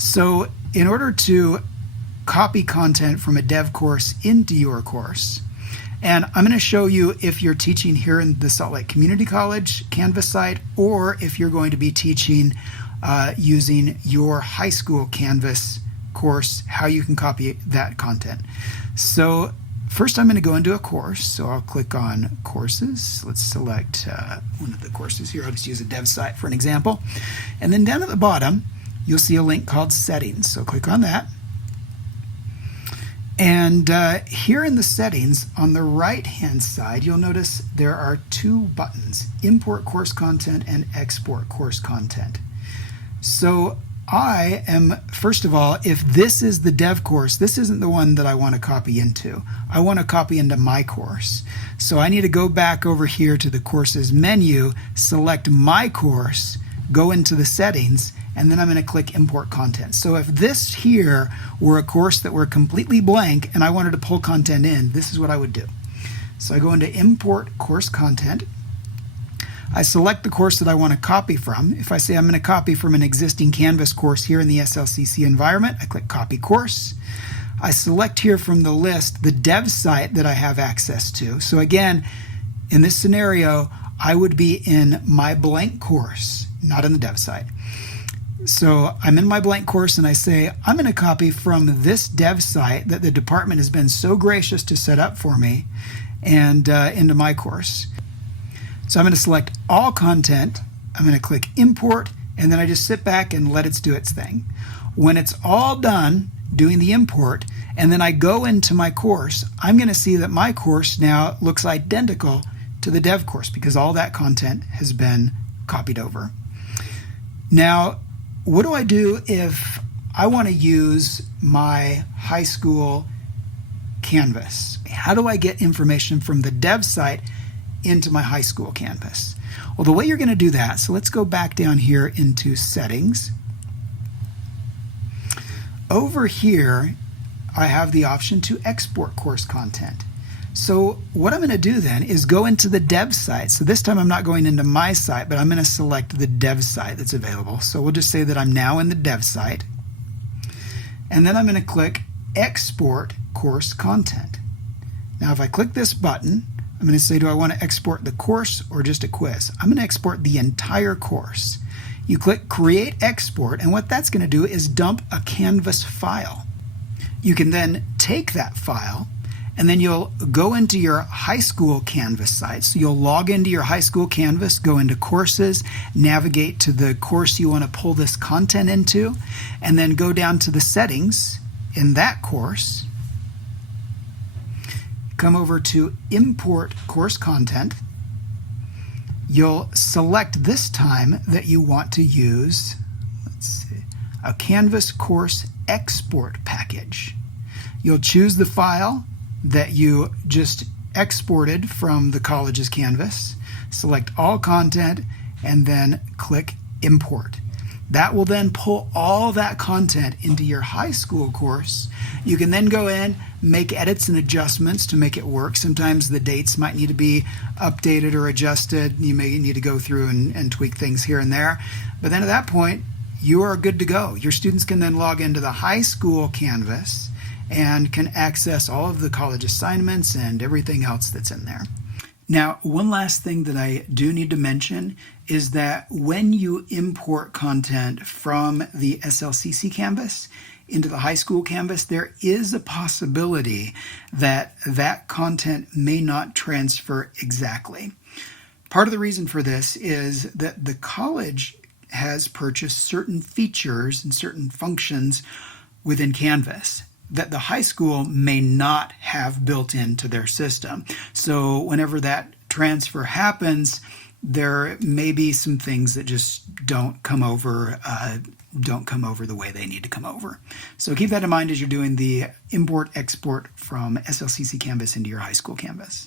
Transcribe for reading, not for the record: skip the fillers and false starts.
So in order to copy content from a dev course into your course, and I'm going to show you if you're teaching here in the Salt Lake Community College Canvas site, or if you're going to be teaching using your high school Canvas course, how you can copy that content. So first I'm going to go into a course. So I'll click on courses. Let's select one of the courses here. I'll just use a dev site for an example. And then down at the bottom, you'll see a link called settings. So click on that. And here in the settings, on the right-hand side, you'll notice there are two buttons, import course content and export course content. So I am, first of all, if this is the dev course, this isn't the one that I want to copy into. I want to copy into my course. So I need to go back over here to the courses menu, select my course, go into the settings, and then I'm going to click import content. So if this here were a course that were completely blank and I wanted to pull content in, this is what I would do. So I go into import course content. I select the course that I want to copy from. If I say I'm going to copy from an existing Canvas course here in the SLCC environment, I click copy course. I select here from the list the dev site that I have access to. So again, in this scenario, I would be in my blank course, not in the dev site. So I'm in my blank course and I say, I'm going to copy from this dev site that the department has been so gracious to set up for me and into my course. So I'm going to select all content, I'm going to click import, and then I just sit back and let it do its thing. When it's all done doing the import, and then I go into my course, I'm going to see that my course now looks identical to the dev course because all that content has been copied over. Now, what do I do if I want to use my high school Canvas? How do I get information from the dev site into my high school Canvas? Well, the way you're going to do that, so let's go back down here into settings. Over here, I have the option to export course content. So what I'm going to do then is go into the dev site. So this time I'm not going into my site, but I'm going to select the dev site that's available. So we'll just say that I'm now in the dev site. And then I'm going to click export course content. Now if I click this button, I'm going to say, do I want to export the course or just a quiz? I'm going to export the entire course. You click create export, and what that's going to do is dump a Canvas file. You can then take that file and then you'll go into your high school Canvas site. So you'll log into your high school Canvas, go into courses, navigate to the course you want to pull this content into, and then go down to the settings in that course. Come over to import course content. You'll select this time that you want to use, let's see, a Canvas course export package. You'll choose the file that you just exported from the college's Canvas, select all content, and then click import. That will then pull all that content into your high school course. You can then go in, make edits and adjustments to make it work. Sometimes the dates might need to be updated or adjusted. You may need to go through and tweak things here and there. But then at that point, you are good to go. Your students can then log into the high school Canvas and can access all of the college assignments and everything else that's in there. Now, one last thing that I do need to mention is that when you import content from the SLCC Canvas into the high school Canvas, there is a possibility that that content may not transfer exactly. Part of the reason for this is that the college has purchased certain features and certain functions within Canvas that the high school may not have built into their system. So whenever that transfer happens, there may be some things that just don't come over the way they need to come over. So keep that in mind as you're doing the import export from SLCC Canvas into your high school Canvas.